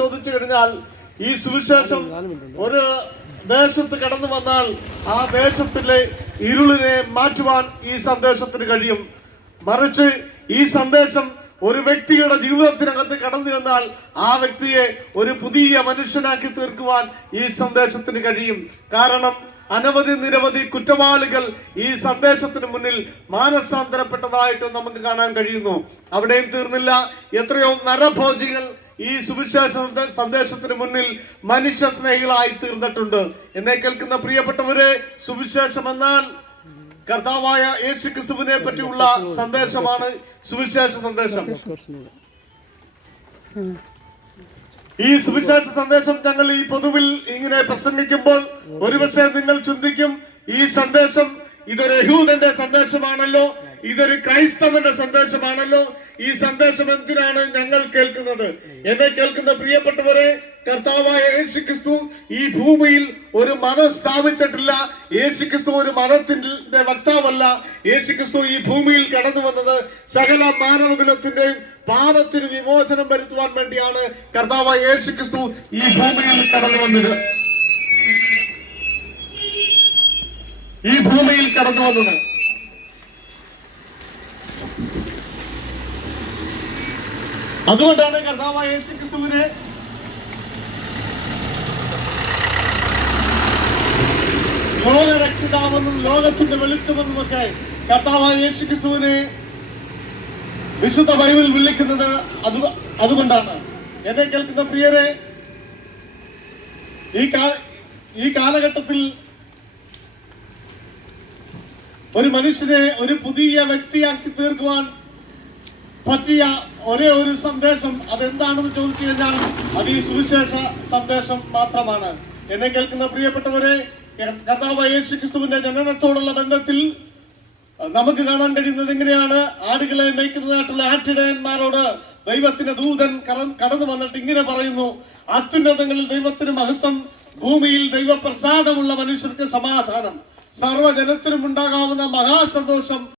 ചോദിച്ചു കഴിഞ്ഞാൽ ഈ സുവിശേഷം ഒരു ദേശത്ത് കടന്നു വന്നാൽ ആ ദേശത്തിലെ ഇരുളിനെ മാറ്റുവാൻ ഈ സന്ദേശത്തിന് കഴിയും. മറിച്ച് ഈ സന്ദേശം ഒരു വ്യക്തിയുടെ ജീവിതത്തിനകത്ത് കടന്നു വന്നാൽ ആ വ്യക്തിയെ ഒരു പുതിയ മനുഷ്യനാക്കി തീർക്കുവാൻ ഈ സന്ദേശത്തിന് കഴിയും. കാരണം നിരവധി കുറ്റവാളികൾ ഈ സന്ദേശത്തിന് മുന്നിൽ മാനസാന്തരപ്പെട്ടതായിട്ട് നമുക്ക് കാണാൻ കഴിയുന്നു. അവിടെയും തീർന്നില്ല, എത്രയോ നരഭോജികൾ ഈ സുവിശേഷ സന്ദേശത്തിന് മുന്നിൽ മനുഷ്യ സ്നേഹികളായി തീർന്നിട്ടുണ്ട്. എന്നെ കേൾക്കുന്ന പ്രിയപ്പെട്ടവരെ, സുവിശേഷം എന്നാൽ കർത്താവായ യേശുക്രിസ്തുവിനെ പറ്റിയുള്ള സന്ദേശമാണ് സുവിശേഷ സന്ദേശം. ഈ സുവിശേഷ സന്ദേശം ഞങ്ങൾ ഈ പൊതുവിൽ ഇങ്ങനെ പ്രസംഗിക്കുമ്പോൾ ഒരുപക്ഷെ നിങ്ങൾ ചിന്തിക്കും, ഈ സന്ദേശം ഇതൊരു യഹൂദന്റെ സന്ദേശമാണല്ലോ, ഇതൊരു ക്രൈസ്തവന്റെ സന്ദേശമാണല്ലോ, ഈ സന്ദേശം എന്തിനാണ് ഞങ്ങൾ കേൾക്കുന്നത്? എന്നെ കേൾക്കുന്ന പ്രിയപ്പെട്ടവരെ, കർത്താവായ യേശുക്രിസ്തു ഈ ഭൂമിയിൽ ഒരു മതം സ്ഥാപിച്ചിട്ടില്ല. യേശുക്രിസ്തു ഒരു മതത്തിന്റെ വക്താവല്ല. യേശുക്രിസ്തു ഈ ഭൂമിയിൽ കടന്നു വന്നത് സകല മാനവകുലത്തിന്റെയും പാപത്തിന് വിമോചനം വരുത്തുവാൻ വേണ്ടിയാണ് കർത്താവായ യേശുക്രിസ്തു ഈ ഭൂമിയിൽ കടന്നു വന്നത്. അതുകൊണ്ടാണ് കർത്താവായ യേശുക്രിസ്തുവിനെ ലോകരക്ഷിതാവെന്നും ലോകത്തിന്റെ വെളിച്ചമെന്നും ഒക്കെ കർത്താവായ യേശുക്രിസ്തുവിനെ വിശുദ്ധ ബൈബിൾ വിളിക്കുന്നത് അതുകൊണ്ടാണ്. എന്നെ കേൾക്കുന്ന പ്രിയരെ, ഈ കാലഘട്ടത്തിൽ ഒരു മനുഷ്യനെ ഒരു പുതിയ വ്യക്തിയാക്കി തീർക്കുവാൻ പറ്റിയ ഒരേ ഒരു സന്ദേശം അതെന്താണെന്ന് ചോദിച്ചു കഴിഞ്ഞാൽ അത് ഈ സുവിശേഷ സന്ദേശം മാത്രമാണ്. എന്നെ കേൾക്കുന്ന പ്രിയപ്പെട്ടവരെ, കർത്താവായ യേശുക്രിസ്തുവിന്റെ ജനനത്തോടുള്ള ബന്ധത്തിൽ നമുക്ക് കാണാൻ കഴിയുന്നത് എങ്ങനെയാണ്? ആടുകളെ മേയ്ക്കുന്നതായിട്ടുള്ള ആട്ടിടയന്മാരോട് ദൈവത്തിന്റെ ദൂതൻ കടന്നു വന്നിട്ട് ഇങ്ങനെ പറയുന്നു: അത്യുന്നതങ്ങളിൽ ദൈവത്തിന് മഹത്വം, ഭൂമിയിൽ ദൈവപ്രസാദമുള്ള മനുഷ്യർക്ക് സമാധാനം, സർവ്വജനത്തിനും ഉണ്ടാകാവുന്ന മഹാസന്തോഷം